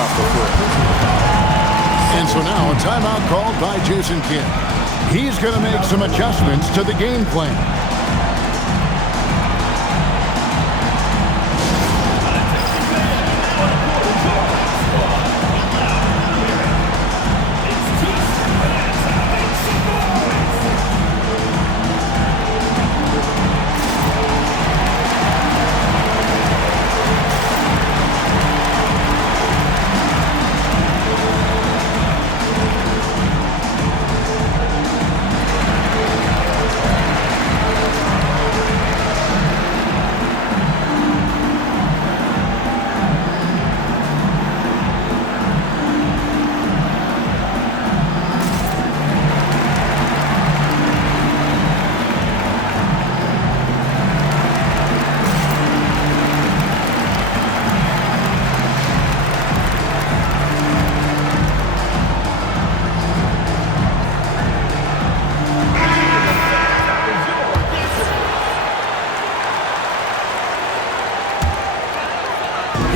off the foot. And so now a timeout called by Jason Kidd. He's going to make some adjustments to the game plan.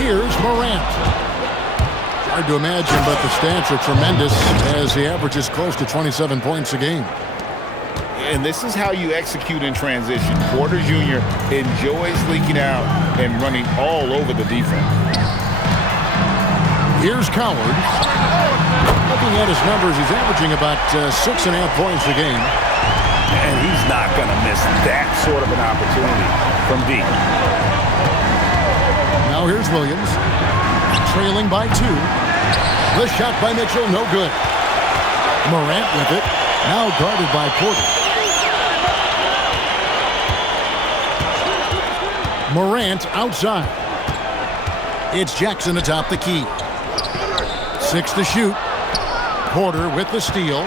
Here's Morant. Hard to imagine, but the stats are tremendous as he averages close to 27 points a game. And this is how you execute in transition. Porter Jr. enjoys leaking out and running all over the defense. Here's Coward. Looking at his numbers, he's averaging about 6.5 points a game. And he's not going to miss that sort of an opportunity from deep. Now here's Williams, trailing by 2. The shot by Mitchell, no good. Morant with it, now guarded by Porter. Morant outside. It's Jackson atop the key. 6 to shoot. Porter with the steal.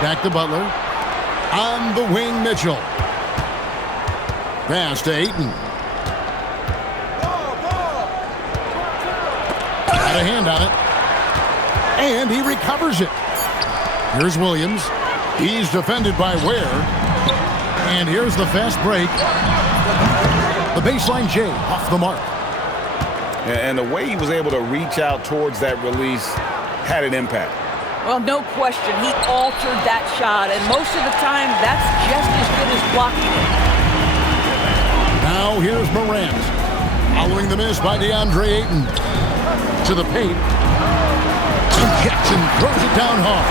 Back to Butler. On the wing, Mitchell. Pass to Ayton. Got a hand on it. And he recovers it. Here's Williams. He's defended by Ware. And here's the fast break. The baseline J off the mark. And the way he was able to reach out towards that release had an impact. Well, no question. He altered that shot, and most of the time, that's just as good as blocking it. Now here's Morant. Following the miss by DeAndre Ayton. To the paint. And Jackson throws it down hard.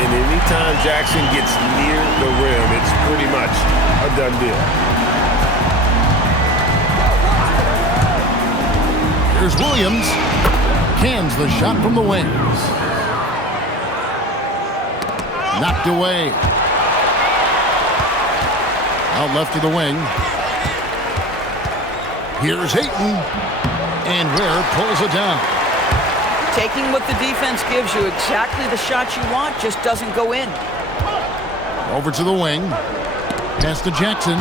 And anytime Jackson gets near the rim, it's pretty much a done deal. Here's Williams. Cans the shot from the wings. Knocked away. Out left to the wing. Here's Ayton. And Ware pulls it down. Taking what the defense gives you, exactly the shot you want, just doesn't go in. Over to the wing. Pass to Jackson.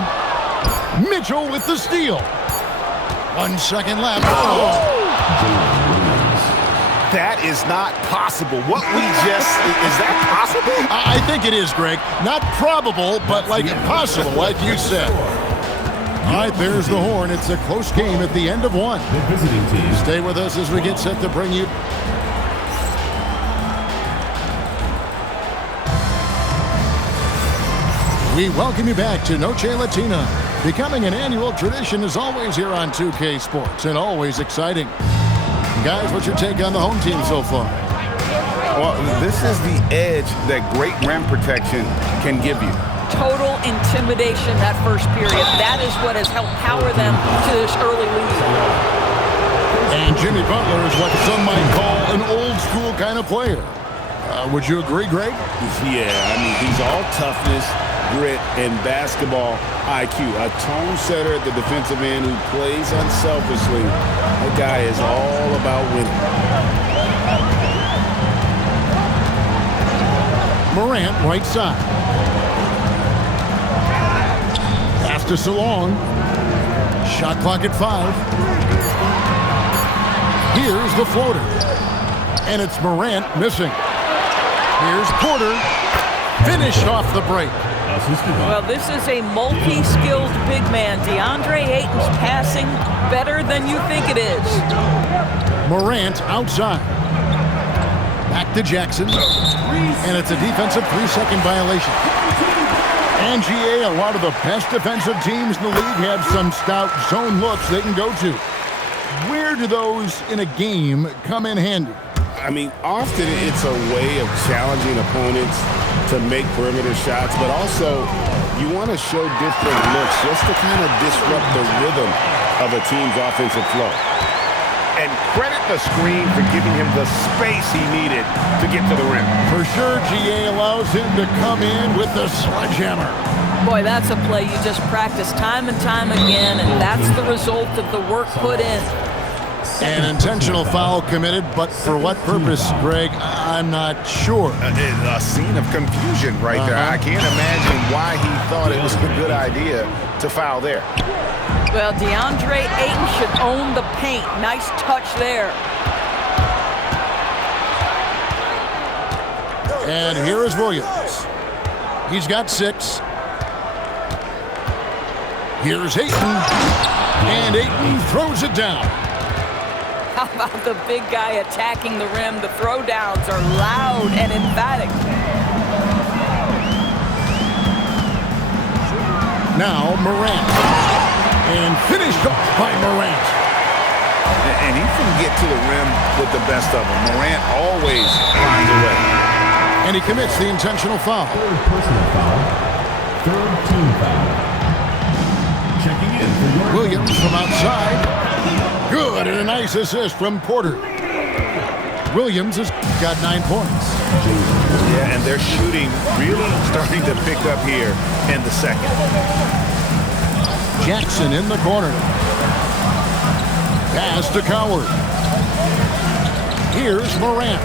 Mitchell with the steal. 1 second left. Oh. That is not possible. What we just, is that possible? I think it is, Greg. Not probable, but like possible, like you said. All right, there's the horn. It's a close game at the end of 1. The visiting team. Stay with us as we get set to bring you. We welcome you back to Noche Latina. Becoming an annual tradition is always here on 2K Sports and always exciting. Guys, what's your take on the home team so far? Well, this is the edge that great rim protection can give you. Total intimidation that first period. That is what has helped power them to this early lead. And Jimmy Butler is what some might call an old-school kind of player. Would you agree, Greg? Yeah, I mean, he's all toughness, grit, and basketball IQ. A tone setter at the defensive end who plays unselfishly. That guy is all about winning. Morant, right side. Pass to Salong. Shot clock at 5. Here's the floater. And it's Morant missing. Here's Porter. Finished off the break. Well, this is a multi-skilled big man. DeAndre Ayton's passing better than you think it is. Morant outside. Back to Jackson. And it's a defensive 3-second violation. And GA, a lot of the best defensive teams in the league have some stout zone looks they can go to. Where do those in a game come in handy? I mean, often it's a way of challenging opponents to make perimeter shots, but also you want to show different looks just to kind of disrupt the rhythm of a team's offensive flow. And credit the screen for giving him the space he needed to get to the rim. For sure, GA allows him to come in with the sledgehammer. Boy, that's a play you just practice time and time again, and that's the result of the work put in. An intentional foul committed, but for what purpose, Greg? I'm not sure. A scene of confusion right there. I can't imagine why he thought it was a good idea to foul there. Well, DeAndre Ayton should own the paint. Nice touch there. And here is Williams. He's got 6. Here's Ayton. And Ayton throws it down. How about the big guy attacking the rim? The throwdowns are loud and emphatic. Now Morant. And finished off by Morant. And he can get to the rim with the best of them. Morant always finds a way. And he commits the intentional foul. Third personal foul. Third team foul. Checking in for your Williams from outside. Good, and a nice assist from Porter. Williams has got 9 points. Yeah, and their shooting really starting to pick up here in the second. Jackson in the corner. Pass to Coward. Here's Morant.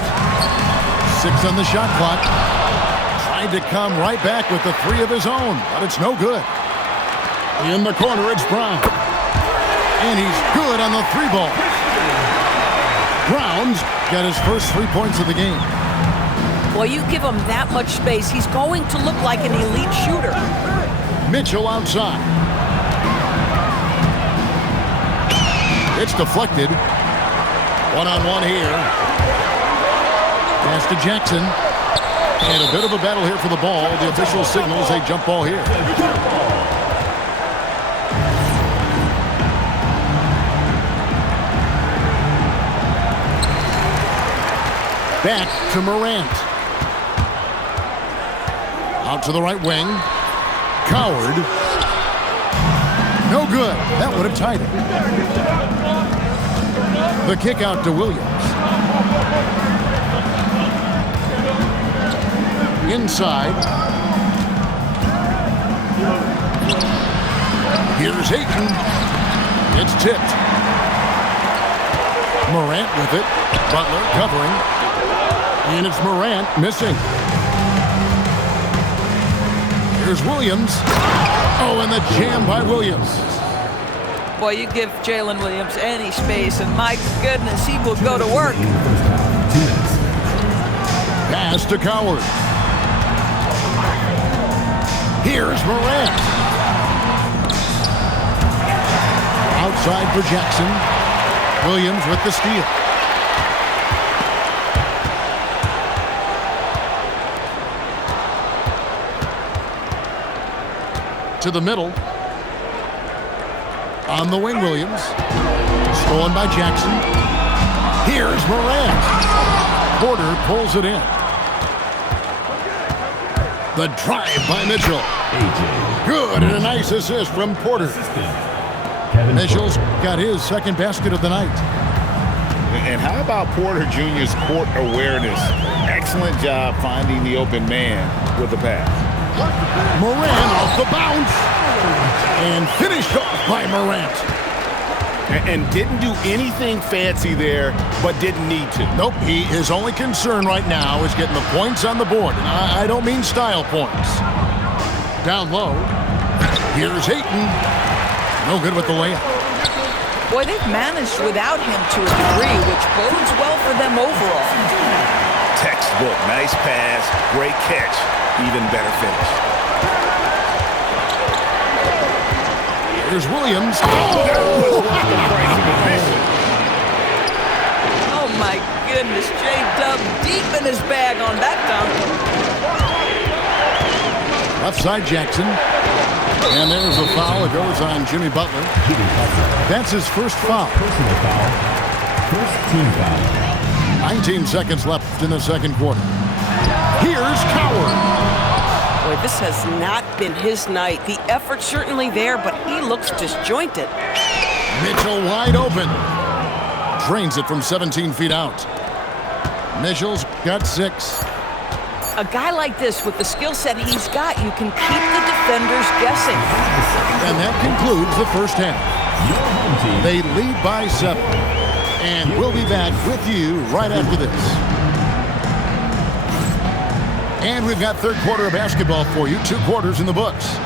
6 on the shot clock. Tried to come right back with the 3 of his own, but it's no good. In the corner, it's Brown. And he's good on the 3-ball. Brown's got his first 3 points of the game. Well, you give him that much space, he's going to look like an elite shooter. Mitchell outside. It's deflected. One-on-one here. Pass to Jackson. And a bit of a battle here for the ball. The official signals a jump ball here. Back to Morant. Out to the right wing. Coward. No good. That would have tied it. The kick out to Williams. Inside. Here's Ayton. It's tipped. Morant with it. Butler covering. And it's Morant missing. Here's Williams. Oh, and the jam by Williams. Boy, you give Jalen Williams any space, and my goodness, he will go to work. Pass to Coward. Here's Morant. Outside for Jackson. Williams with the steal. To the middle. On the wing, Williams. Stolen by Jackson. Here's Morant. Porter pulls it in. The drive by Mitchell. Good, and a nice assist from Porter. Mitchell's got his second basket of the night. And how about Porter Jr.'s court awareness? Excellent job finding the open man with the pass. Morant off the bounce. And finished off by Morant. And didn't do anything fancy there, but didn't need to. Nope, his only concern right now is getting the points on the board. And I don't mean style points. Down low. Here's Ayton. No good with the layup. Boy, they've managed without him to a degree, which bodes well for them overall. Textbook, nice pass, great catch, even better finish. Here's Williams. That was worth the price of admission. Oh, my goodness. J-Dub deep in his bag on that dunk. Left side Jackson. And there's a foul. It goes on Jimmy Butler. That's his first foul. Personal foul. First team foul. 19 seconds left in the second quarter. Here's Coward. Boy, this has not been his night. The effort's certainly there, but he looks disjointed. Mitchell wide open. Drains it from 17 feet out. Mitchell's got 6. A guy like this, with the skill set he's got, you can keep the defenders guessing. And that concludes the first half. Your home team. They lead by 7. And we'll be back with you right after this. And we've got third quarter of basketball for you. 2 quarters in the books.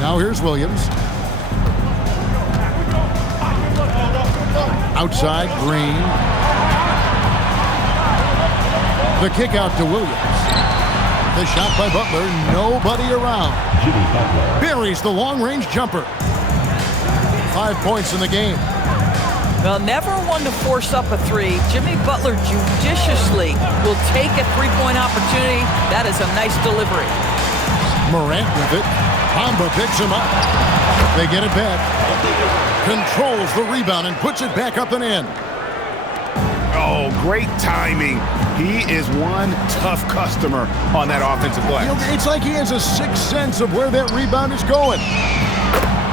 Now here's Williams. Outside, Green. The kick out to Williams. The shot by Butler. Nobody around. Jimmy Butler. Buries the long-range jumper. 5 points in the game. Well, never one to force up a three. Jimmy Butler judiciously will take a three-point opportunity. That is a nice delivery. Morant with it. Bamba picks him up. They get it back. Controls the rebound and puts it back up and in. Oh, great timing. He is one tough customer on that offensive glass. You know, it's like he has a sixth sense of where that rebound is going.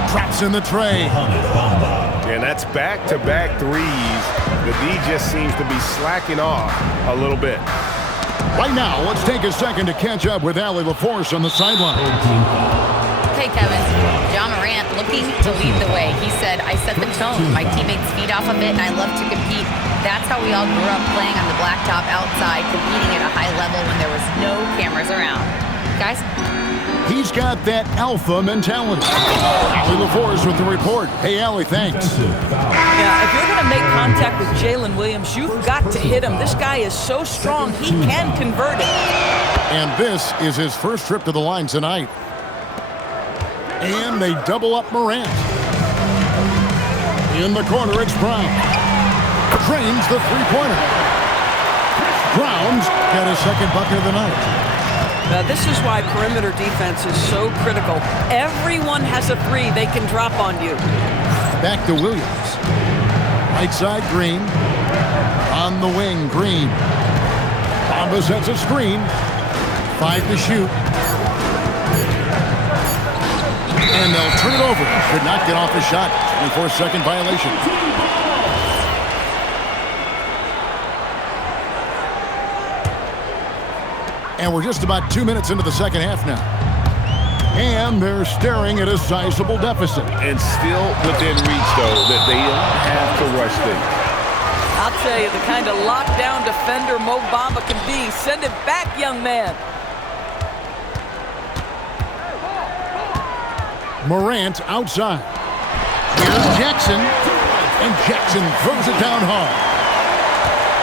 Drops in the tray. And that's back-to-back threes. The D just seems to be slacking off a little bit. Right now, let's take a second to catch up with Allie LaForce on the sideline. Hey, Kevin. John Morant looking to lead the way. He said, I set the tone. My teammates feed off of it, and I love to compete. That's how we all grew up, playing on the blacktop outside, competing at a high level when there was no cameras around. Guys? He's got that alpha mentality. Allie LaForce with the report. Hey, Allie, thanks. Yeah, if you're going to make contact with Jalen Williams, you've got to hit him. This guy is so strong, he can convert it. And this is his first trip to the line tonight. And they double up Morant. In the corner, it's Brown. Drains the three-pointer. Brown's got his second bucket of the night. Now, this is why perimeter defense is so critical. Everyone has a three they can drop on you. Back to Williams. Right side, Green. On the wing, Green. Bamba sets a screen. 5 to shoot. And they'll turn it over. Could not get off the shot. 24-second violation. And we're just about 2 minutes into the second half now. And they're staring at a sizable deficit. And still within reach, though, that they don't have to rush things. I'll tell you, the kind of lockdown defender Mo Bamba can be. Send it back, young man. Morant outside. Here's Jackson. And Jackson throws it down hard.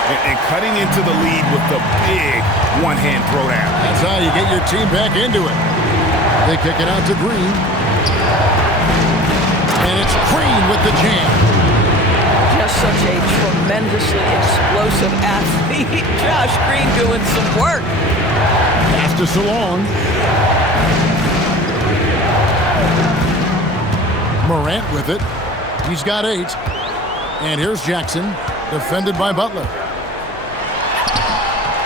And cutting into the lead with the big one-hand throwdown. That's how you get your team back into it. They kick it out to Green. And it's Green with the jam. Just such a tremendously explosive athlete. Josh Green doing some work. Pass to Salong. Morant with it. He's got 8. And here's Jackson, defended by Butler.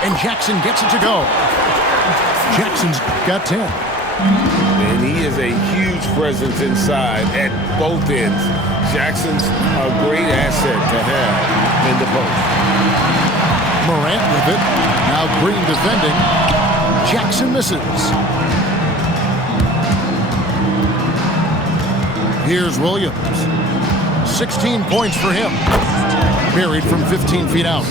And Jackson gets it to go. Jackson's got 10. And he is a huge presence inside at both ends. Jackson's a great asset to have in the post. Morant with it. Now Green defending. Jackson misses. Here's Williams. 16 points for him. Buried from 15 feet out.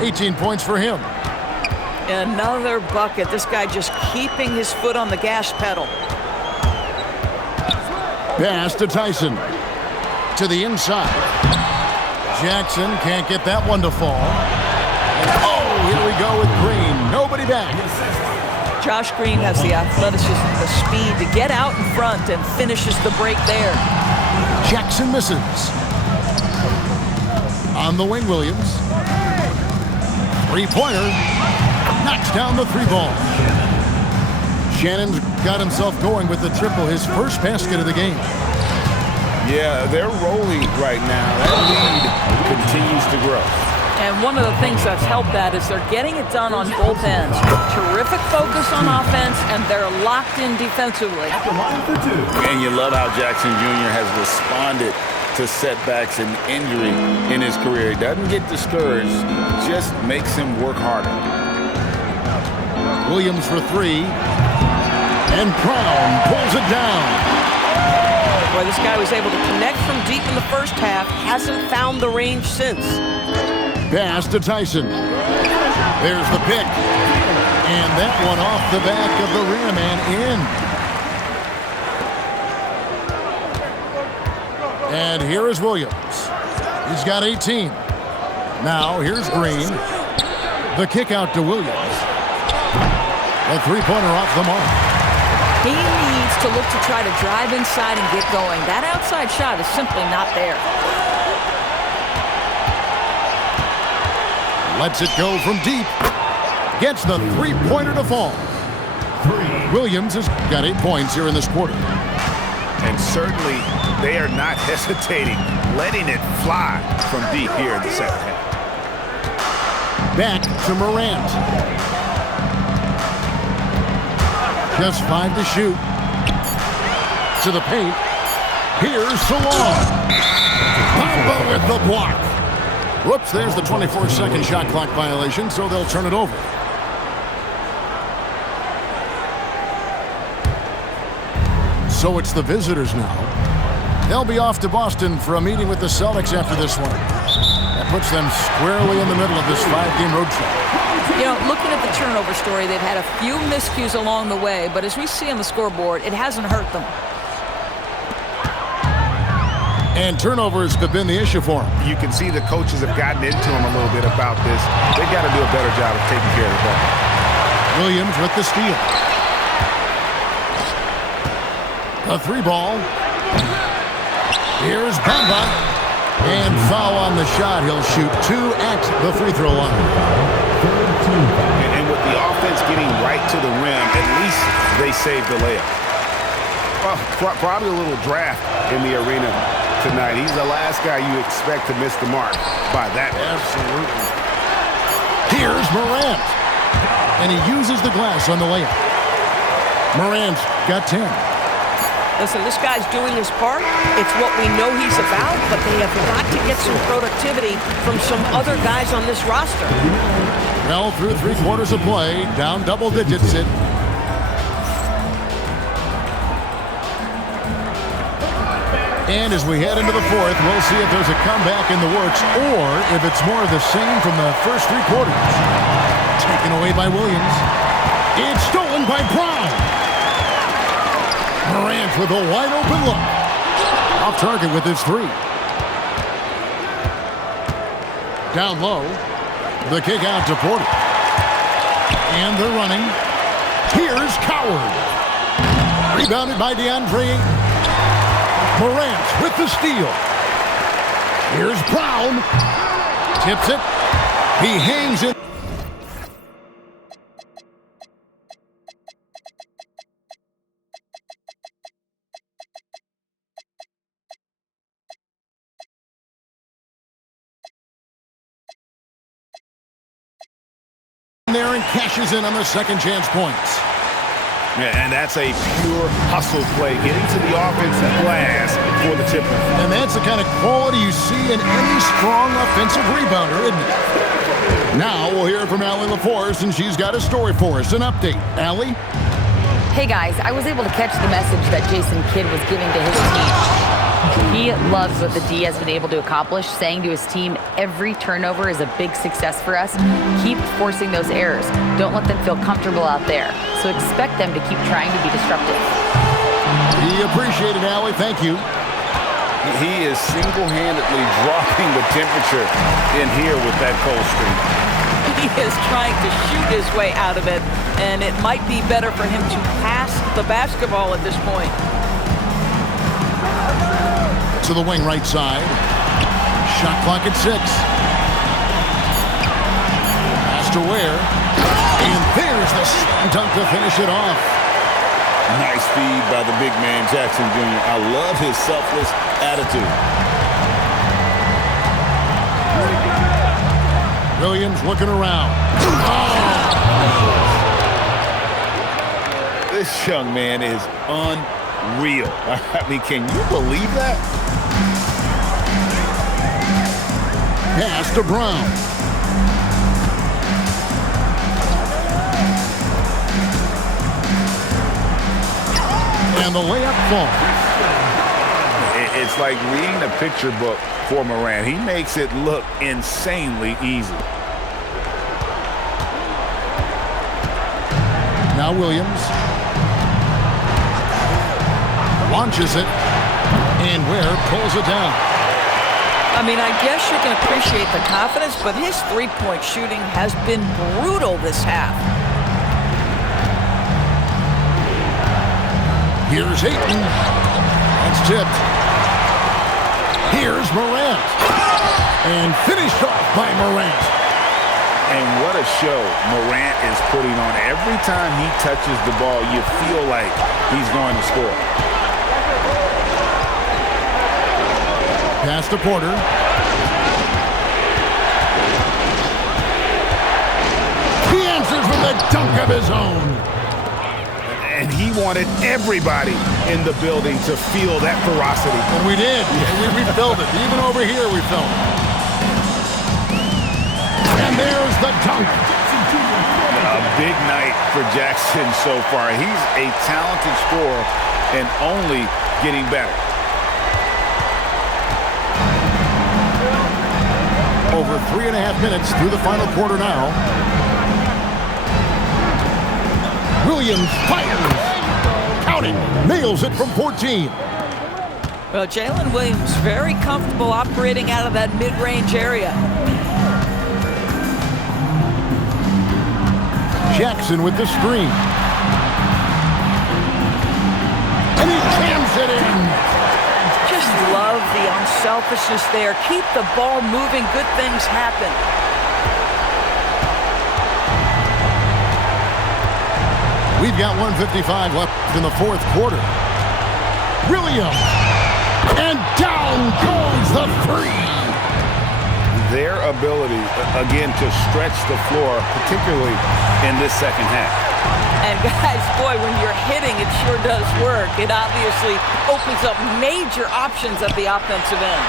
18 points for him. Another bucket. This guy just keeping his foot on the gas pedal. Pass to Tyson. To the inside. Jackson can't get that one to fall. And oh, here we go with Green. Nobody back. Josh Green has the athleticism, the speed to get out in front and finishes the break there. Jackson misses. On the wing, Williams. Three-pointer. Knocks down the three ball. Shannon's got himself going with the triple, his first basket of the game. Yeah, they're rolling right now. That lead continues to grow. And one of the things that's helped that is they're getting it done on both ends. Terrific focus on offense, and they're locked in defensively. And you love how Jackson Jr. has responded to setbacks and injury in his career. He doesn't get discouraged, just makes him work harder. Williams for three. And Brown pulls it down. Boy, this guy was able to connect from deep in the first half. Hasn't found the range since. Pass to Tyson. There's the pick. And that one off the back of the rim and in. And here is Williams. He's got 18. Now here's Green. The kick out to Williams. A three-pointer off the mark. He needs to look to try to drive inside and get going. That outside shot is simply not there. Lets it go from deep. Gets the three-pointer to fall. Williams has got 8 points here in this quarter. And certainly they are not hesitating, letting it fly from deep here in the second half. Back to Morant. Just 5 to shoot. To the paint. Here's Salon. Bamba with the block. Whoops, there's the 24-second shot clock violation, so they'll turn it over. So it's the visitors now. They'll be off to Boston for a meeting with the Celtics after this one. That puts them squarely in the middle of this 5-game road trip. You know, looking at the turnover story, they've had a few miscues along the way, but as we see on the scoreboard, it hasn't hurt them. And turnovers have been the issue for them. You can see the coaches have gotten into them a little bit about this. They've got to do a better job of taking care of the ball. Williams with the steal. A three ball. Here's Bamba. And foul on the shot. He'll shoot 2 at the free throw line. And with the offense getting right to the rim, at least they saved the layup. Well, probably a little draft in the arena tonight. He's the last guy you expect to miss the mark by that. Absolutely. Here's Morant. And he uses the glass on the layup. Morant's got 10. Listen, this guy's doing his part. It's what we know he's about, but they have got to get some productivity from some other guys on this roster. Well, through 3 quarters of play, down double digits. And as we head into the fourth, we'll see if there's a comeback in the works or if it's more of the same from the first 3 quarters. Taken away by Williams. It's stolen by Brown. Morant with a wide-open look. Off target with his 3. Down low. The kick out to Porter. And they're running. Here's Coward. Rebounded by DeAndre. Morant with the steal. Here's Brown. Tips it. He hangs it. There and cashes in on the second chance points. Yeah, and that's a pure hustle play, getting to the offensive glass for the tip. And that's the kind of quality you see in any strong offensive rebounder, isn't it? Now we'll hear from Allie LaForce, and she's got a story for us. An update. Allie? Hey guys, I was able to catch the message that Jason Kidd was giving to his team. He loves what the D has been able to accomplish, saying to his team, every turnover is a big success for us. Keep forcing those errors. Don't let them feel comfortable out there. So expect them to keep trying to be disruptive. We appreciate it, Allie. Thank you. He is single-handedly dropping the temperature in here with that cold streak. He He is trying to shoot his way out of it, and it might be better for him to pass the basketball at this point. To the wing right side. Shot clock at 6. Pass to Ware. And there's the slam dunk to finish it off. Nice feed by the big man, Jackson Jr. I love his selfless attitude. Williams looking around. This young man is unreal. I mean, can you believe that? Pass to Brown. And the layup falls. It's like reading a picture book for Morant. He makes it look insanely easy. Now Williams launches it, and Ware pulls it down. I mean, I guess you can appreciate the confidence, but his three-point shooting has been brutal this half. Here's Ayton. That's tipped. Here's Morant. And finished off by Morant. And what a show Morant is putting on. Every time he touches the ball, you feel like he's going to score. Pass to Porter. He answers with a dunk of his own. And he wanted everybody in the building to feel that ferocity. And we did. We felt it. Even over here, we felt it. And there's the dunk. A big night for Jackson so far. He's a talented scorer and only getting better. Over 3.5 minutes through the final quarter now. Williams fires. Counting. Nails it from 14. Well, Jalen Williams very comfortable operating out of that mid-range area. Jackson with the screen. And he jams it in. Just love the unselfishness there. Keep the ball moving. Good things happen. We've got 1:55 left in the fourth quarter. Williams. And down goes the three. Their ability, again, to stretch the floor, particularly in this second half. And guys, boy, when you're hitting, it sure does work. It obviously opens up major options at the offensive end.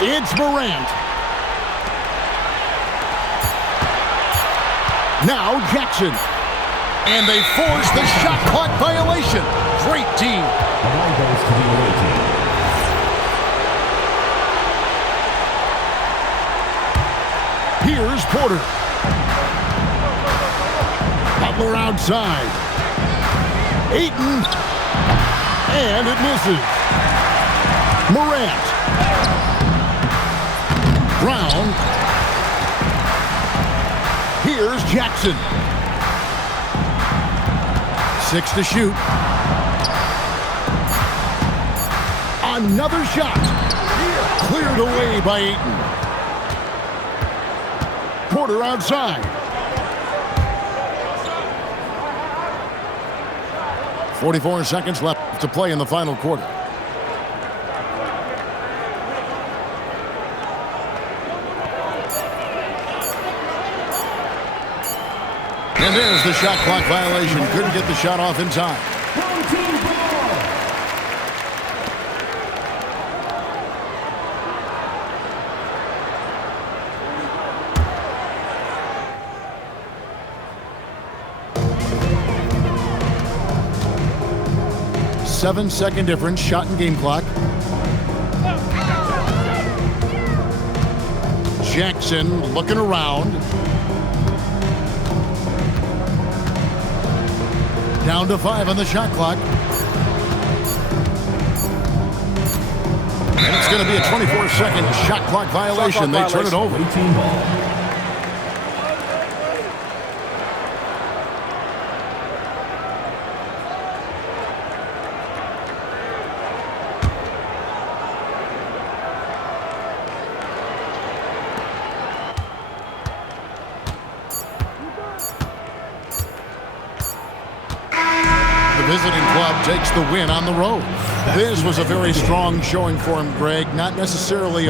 It's Morant. Now Jackson. And they force the shot clock violation. Great team. The ball goes to the away team. Here's Porter. Butler outside. Ayton. And it misses. Morant. Brown. Here's Jackson. 6 to shoot. Another shot. Cleared away by Ayton. Porter outside. 44 seconds left to play in the final quarter. And there's the shot clock violation. Couldn't get the shot off in time. Seven-second difference, shot and game clock. Jackson looking around. Down to 5 on the shot clock. And it's going to be a 24-second shot clock violation. They turn it over. visiting club takes the win on the road. This was a very strong showing for him, Greg. Not necessarily